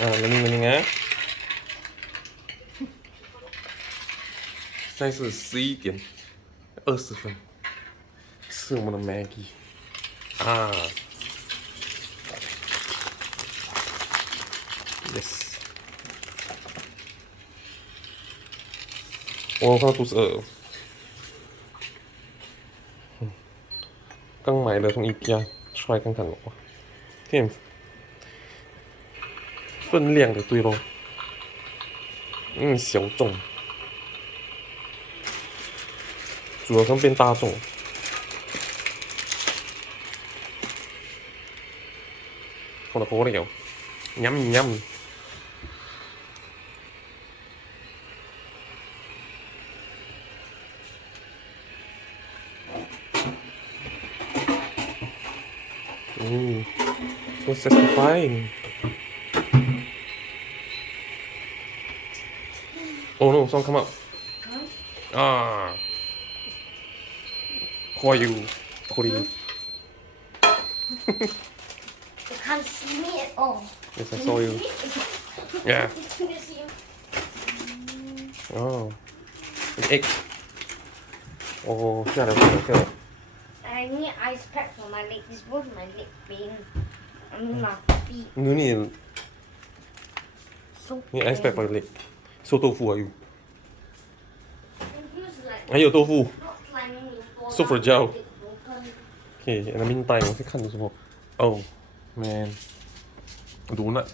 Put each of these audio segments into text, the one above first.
冷现在是11点20分，吃我们的 Maggie 啊 ，yes， 我看到肚子饿了，刚买的从IKEA try 看看哇，天，分量的对咯，小众，煮了变大众。我的火了，yum。So satisfying. Oh no, someone come up. Ah. Who are you? Korean. You can't see me at all. Yes, I saw you. Yeah. Oh. An egg. Oh, 下来。I need ice pack for my leg. This both my leg pain. I mean my feet. You need So ice pack for your leg. So 豆腐 are you? Confused, like 还有豆腐。 not climbing, you fall So down, fragile. your leg broken. Okay, in the meantime, 我在看的时候 ，Oh man, donut.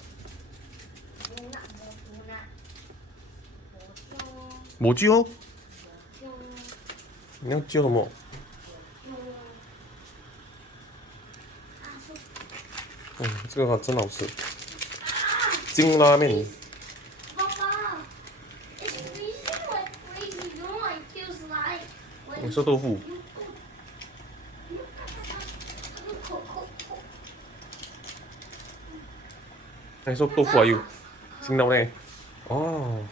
没揪？你要揪什么？这个真好吃，金拉面。Papa, it's freezing like crazy. You know what it feels like when 你说豆腐？你说豆腐啊？有，听到嘞？哦。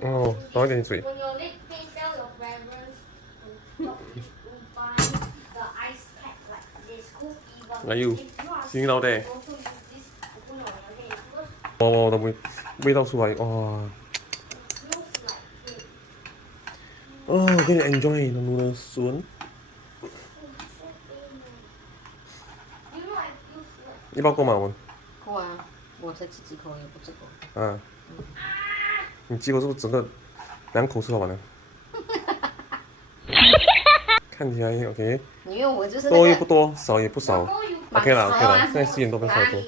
哦，倒一点水。来有，听到的。我的味道出来，哇！哦，跟你 enjoy the noodles soon。你包够吗？我们。够啊，我才吃几口也不止够。啊。你几口是不是整个2口吃完了？看起来 OK。因为我就是多也不多，少也不少。OK 啦 OK 啦，现在10点多分差不多。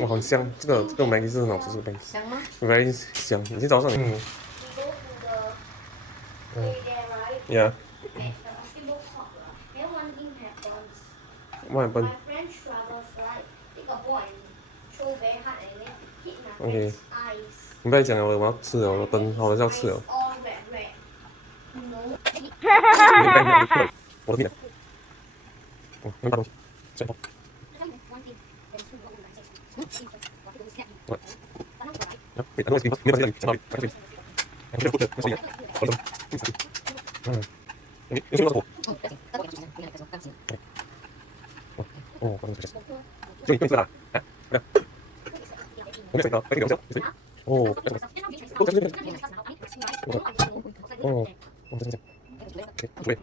哇，很香，这个Maggie是很好吃，这个 Maggie。香吗 ？Very 香。你今天早上你。Yeah. What happened? OK。你不要讲了，我要吃了，我等好了就要吃了。我的面。哦，那大东西，最后。Wait, I know it's been never done. Sorry, I can't. I'm gonna put the sorry. Hold on. Okay, you should哦，关键是，就你这个啦，哎，来，我没想到，快点聊一下，你谁？哦，都讲这边，哦，哦，这样，对，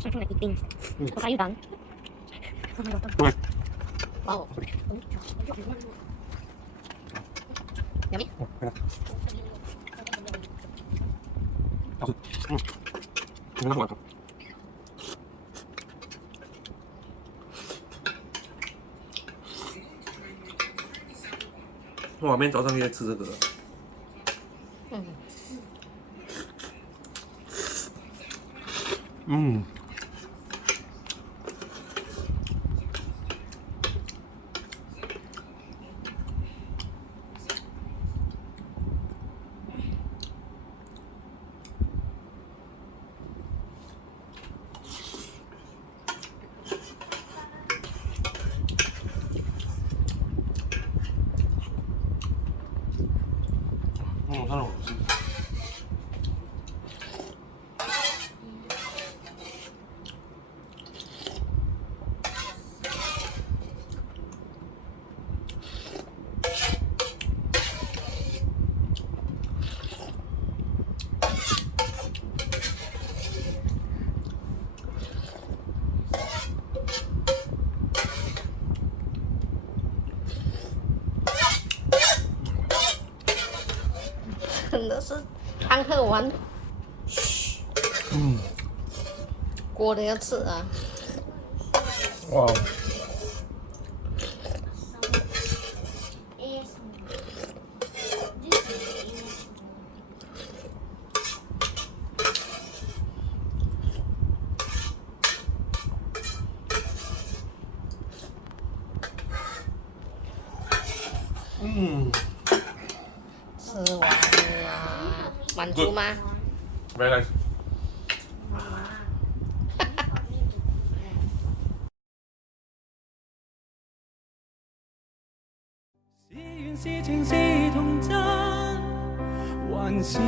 上来一定，我还有蛋。对，哦，有没？哦，来了，好吃，你看看我。哇，明天早上也吃这个。个碗，锅的要吃啊。哇， 吃完了，满足吗？ very nice。是缘是情是童真，还是